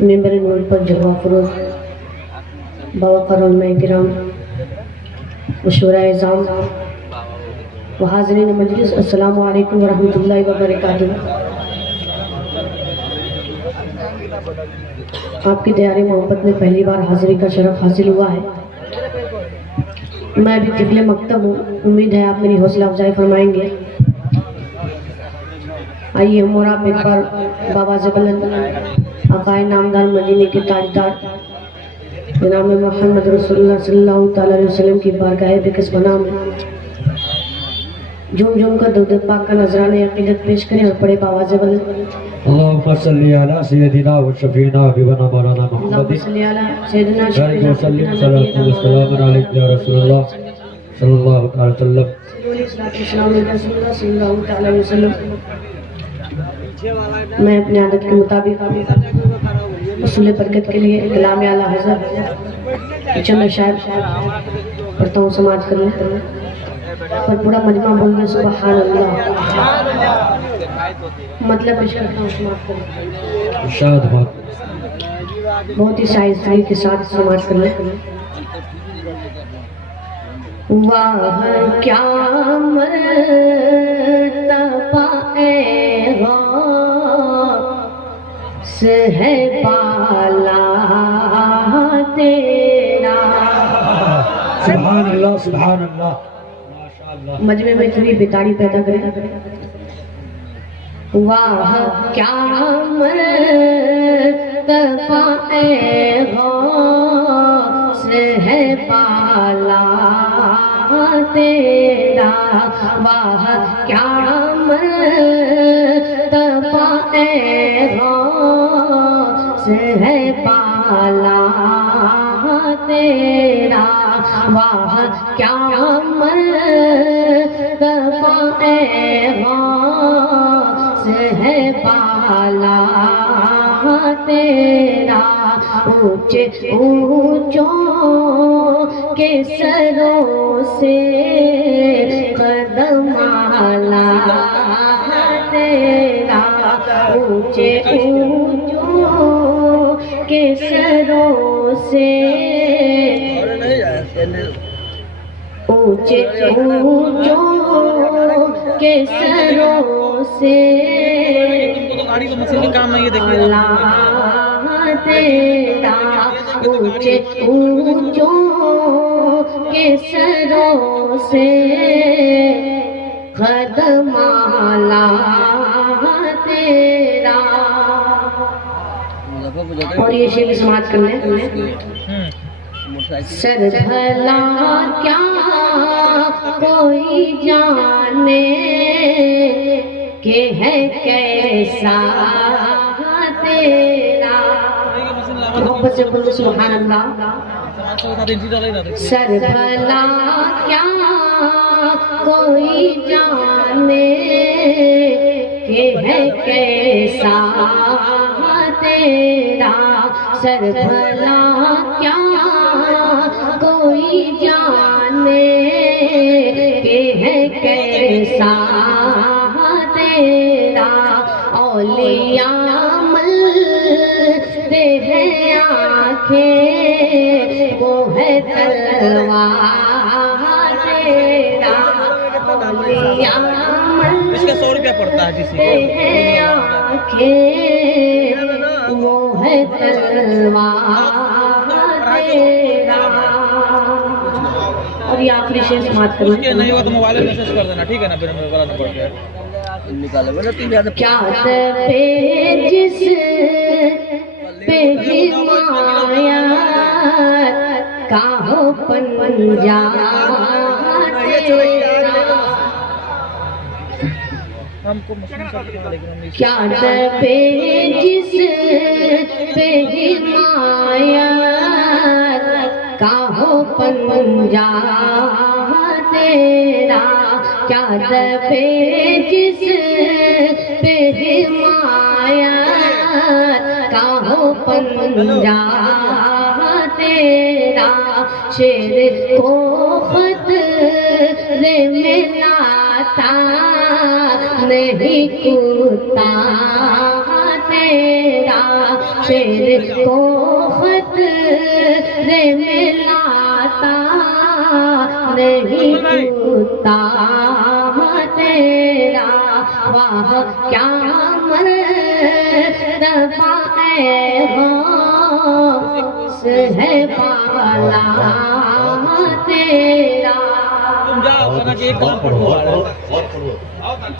Member नूर पर जलवा furrows बाबा करुल किराम मशूरा-ए-इज़ाम व हाज़रीन मजलिस, अस्सलामु अलैकुम वरहमतुल्लाहि व बरकातुहू। आपकी दयारे मोहब्बत में पहली बार हाज़िरी का शरफ हासिल हुआ है। मैं भी तिफले मकतब हूँ, उम्मीद है आप मेरी हौसला अफजाई फरमाएंगे। आइए हम और आप एक बार बाबा ज़बलन आकाए नामदार मदीने के ताजदार जनाब मोहम्मद रसूलुल्लाह सल्लल्लाहु अलैहि वसल्लम की बारगाह बेकस बना में झूम झूम कर दरूद पाक का नजराने अकीदत पेश करें और पढ़े बाबा ज़बलन। अल्लाहुम्मा सल्ली अला सय्यदिना व शफीना हबीबना मौलाना मुहम्मद अल्लाहुम्मा सल्ली अला सय्यदिना व सल्लिम सलातु व सलाम अलैका या रसूलल्लाह सल्लल्लाहु अलैहि वसल्लम। मैं अपनी आदत के मुताबिक वसूल बरकत के लिए कलाम आला हज़रत चंद शायर पढ़ता हूँ समाज करने पर पूरा मजमा बोल गया सुबहान अल्लाह, मतलब पेश करता हूँ समाज करने बहुत ही शाइस्तगी के साथ समाज करने। वाह क्या मर्तबा है बाला तेरा। सुभान अल्लाह सुभान अल्लाह माशाअल्लाह। मजमे में थोड़ी बेताड़ी पैदा करें। वाह क्या मर्तबा है बाला तेरा। वाह क्या मर्तबा है बाला तेरा। वाह क्या मर्तबा है बाला तेरा। ऊंचे ऊंचों के सरों से कदम आला तेरा। ऊंचे ऊंचों के सरों से ऊंचे ऊंचों के सरों से तेरा। ऊंचे ऊंचों के सरों से कदमाला तेरा। और ये शेर समाज करने। सर भला क्या कोई जाने के है कैसा तेरा। मोहब्बत से बोलो सुभान अल्लाह। सर भला क्या कोई जाने के है कैसा तेरा। सर भला क्या कोई जाने के है कैसा तेरा। औलिया मलते हैं आँखें वो है तलवार तेरा। औलिया इसका 100 रुपया पड़ता है किसी को। आँखें वो है तलवार तेरा। और ये आखिरी शेर समाप्त करो। उसके नहीं हुआ तो मोबाइल में मैसेज कर देना, ठीक है ना? फिर मेरे वाला नंबर पे निकालो बोलो तुम याद क्या पे जिस पे ही माया का हो पंजा तेरा। हमको मशीन का लेकिन हम क्या पे जिस पे ही माया का हो पंजा तेरा। क्या पे जिस पे ही माया का हो पंजा तेरा। शेर को खतरे में लाता नहीं कुत्ता तेरा। शेर को खतरे में लाता नहीं टूटता तेरा वाह क्या मर्तबा है बाला तेरा। तुम जाओ, एक कलाम पढ़ो।